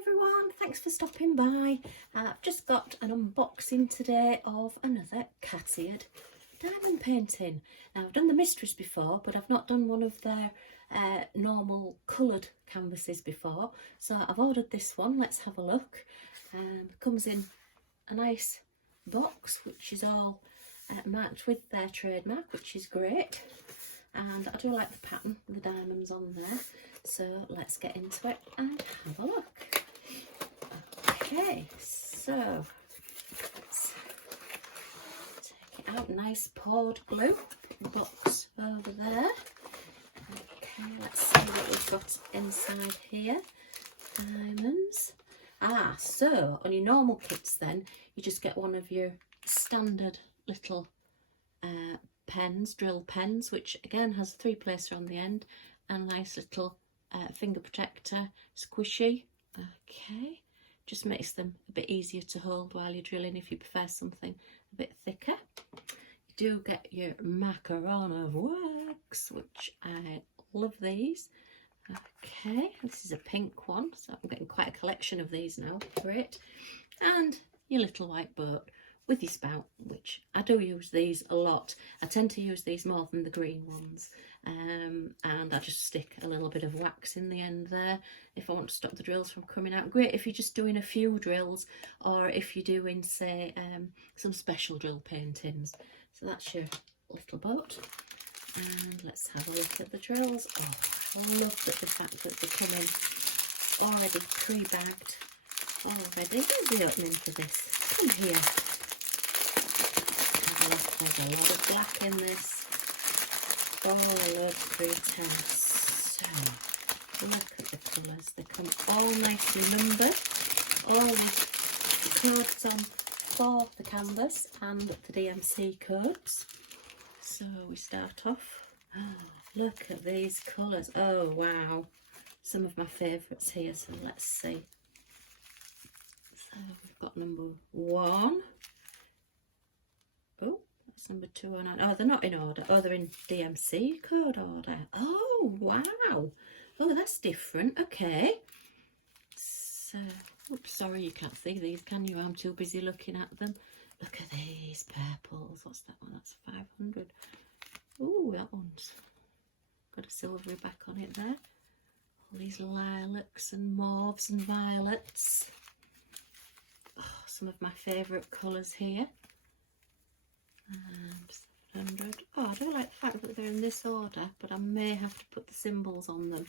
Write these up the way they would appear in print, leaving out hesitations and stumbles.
everyone, thanks for stopping by. I've just got an unboxing today of another Cateared diamond painting. Now I've done the mysteries before, but I've not done one of their normal coloured canvases before, so I've ordered this one. Let's have a look. Comes in a nice box which is all marked with their trademark, which is great, and I do like the pattern, the diamonds on there. So let's get into it and have a look. Okay, so let's take it out. Nice poured glue box over there. Okay, let's see what we've got inside here. Diamonds. So on your normal kits then, you just get one of your standard little pens, drill pens, which again has a 3-placer on the end and a nice little finger protector, squishy. Okay, just makes them a bit easier to hold while you're drilling if you prefer something a bit thicker. You do get your macaron of wax, which I love these. Okay, this is a pink one, so I'm getting quite a collection of these now. Great. And your little white boat with your spout, which I do use these a lot. I tend to use these more than the green ones, and I just stick a little bit of wax in the end there if I want to stop the drills from coming out. Great if you're just doing a few drills, or if you're doing, say, some special drill paintings. So that's your little boat, and let's have a look at the drills. Oh, I love the fact that they come in already pre-bagged already. Here's the opening for this. Come here. There's a lot of black in this. Oh, I love 310. So look at the colours. They come all nicely numbered. All with codes on for the canvas and the DMC codes. So we start off. Oh, look at these colours. Oh wow, some of my favourites here. So let's see. So we've got number 1. Oh, that's number 209. Oh, they're not in order. Oh, they're in DMC code order. Oh wow. Oh, that's different. Okay. So, oops, sorry you can't see these, can you? I'm too busy looking at them. Look at these purples. What's that one? That's 500. Oh, that one's got a silvery back on it there. All these lilacs and mauves and violets. Oh, some of my favourite colours here. 700. Oh, I don't like the fact that they're in this order, but I may have to put the symbols on them.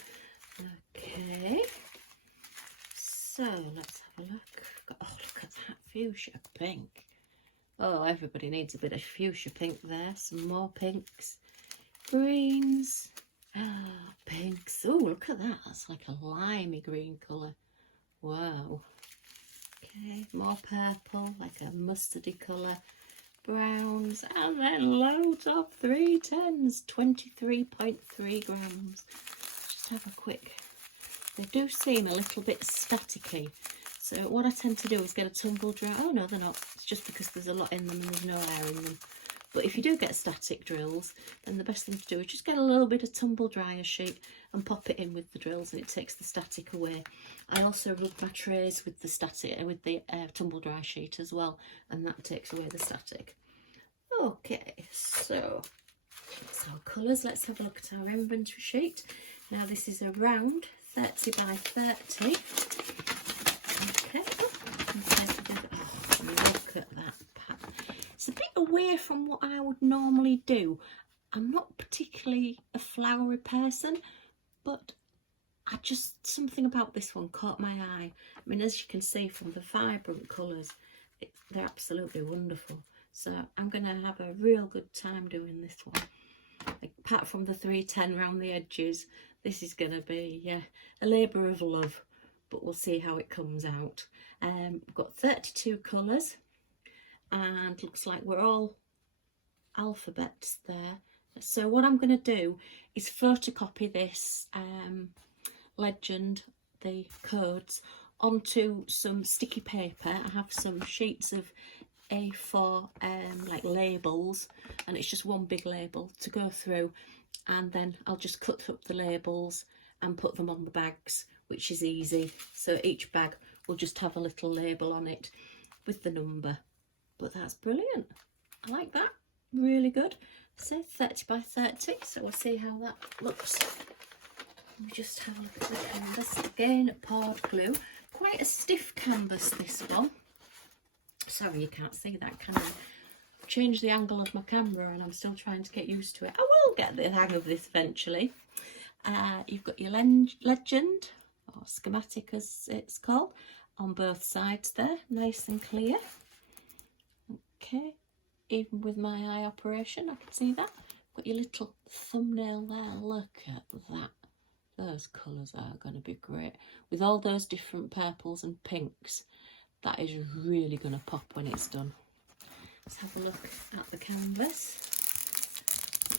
Okay. So let's have a look. Oh, look at that fuchsia pink. Oh, everybody needs a bit of fuchsia pink there. Some more pinks. Greens. Ah, pinks. Oh, look at that. That's like a limey green colour. Wow. Okay, more purple, like a mustardy colour. Browns, and then loads of 310s. 23.3 grams. Just have a quick... They do seem a little bit staticky. So what I tend to do is get a tumble dry. Oh no, they're not. It's just because there's a lot in them and there's no air in them. But if you do get static drills, then the best thing to do is just get a little bit of tumble dryer sheet and pop it in with the drills, and it takes the static away. I also rub my trays with the static, with the tumble dry sheet as well, and that takes away the static. Okay, so that's our colours. Let's have a look at our inventory sheet. Now this is a round 30 by 30. Okay, look at that pattern. It's a bit away from what I would normally do. I'm not particularly a flowery person, but something about this one caught my eye. I mean, as you can see from the vibrant colours, they're absolutely wonderful. So I'm going to have a real good time doing this one. Apart from the 310 round the edges, this is going to be a labour of love, but we'll see how it comes out. We've got 32 colours, and looks like we're all alphabets there. So what I'm going to do is photocopy this legend, the codes, onto some sticky paper. I have some sheets of A4 like labels, and it's just one big label to go through, and then I'll just cut up the labels and put them on the bags which is easy. So each bag will just have a little label on it with the number. But that's brilliant. I like that. Really good. So 30 by 30. So we'll see how that looks. We just have a look at the canvas. Again, poured glue. Quite a stiff canvas, this one. Sorry, you can't see that, can you? I've changed the angle of my camera and I'm still trying to get used to it. I will get the hang of this eventually. You've got your legend, or schematic as it's called, on both sides there, nice and clear. Okay, even with my eye operation, I can see that. Got your little thumbnail there, look at that. Those colours are going to be great. With all those different purples and pinks, that is really going to pop when it's done. Let's have a look at the canvas,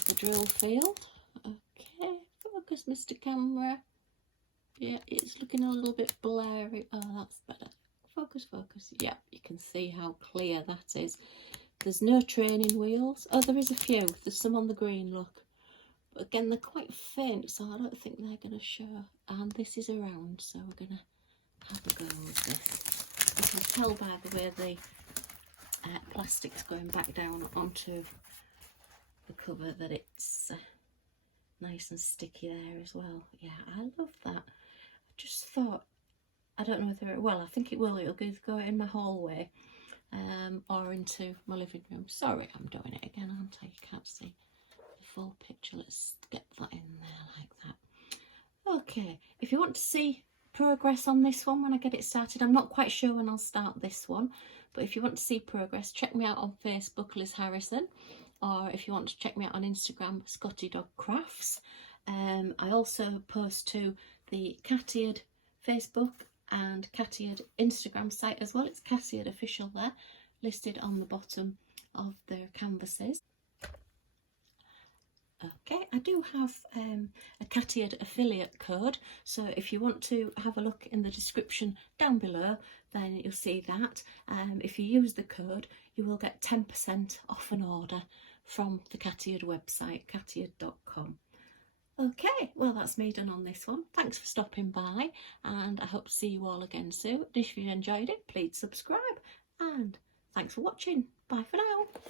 the drill field. Okay, focus, Mr. Camera. Yeah, it's looking a little bit blurry. Oh, that's better. Focus, focus. Yeah, you can see how clear that is. There's no training wheels. Oh, there is a few. There's some on the green, look. But again, they're quite faint, so I don't think they're going to show. And this is around, so we're going to have a go with this. You can tell by the way the plastic's going back down onto the cover that it's nice and sticky there as well. Yeah, I love that. I just thought, I don't know whether it will, I think it will. It'll go in my hallway or into my living room. Sorry, I'm doing it again, aren't I? You can't see the full picture. Let's get that in there like that. Okay, if you want to see progress on this one when I get it started, I'm not quite sure when I'll start this one, but if you want to see progress, check me out on Facebook, Liz Harrison, or if you want to check me out on Instagram, Scotty Dog Crafts. I also post to the Cateared Facebook and Cateared Instagram site as well. It's Cateared Official there, listed on the bottom of their canvases. Okay, I do have a Cateared affiliate code, so if you want to have a look in the description down below, then you'll see that. If you use the code, you will get 10% off an order from the Cateared website, cateared.com. Okay, well that's me done on this one. Thanks for stopping by, and I hope to see you all again soon. If you enjoyed it, please subscribe, and thanks for watching. Bye for now.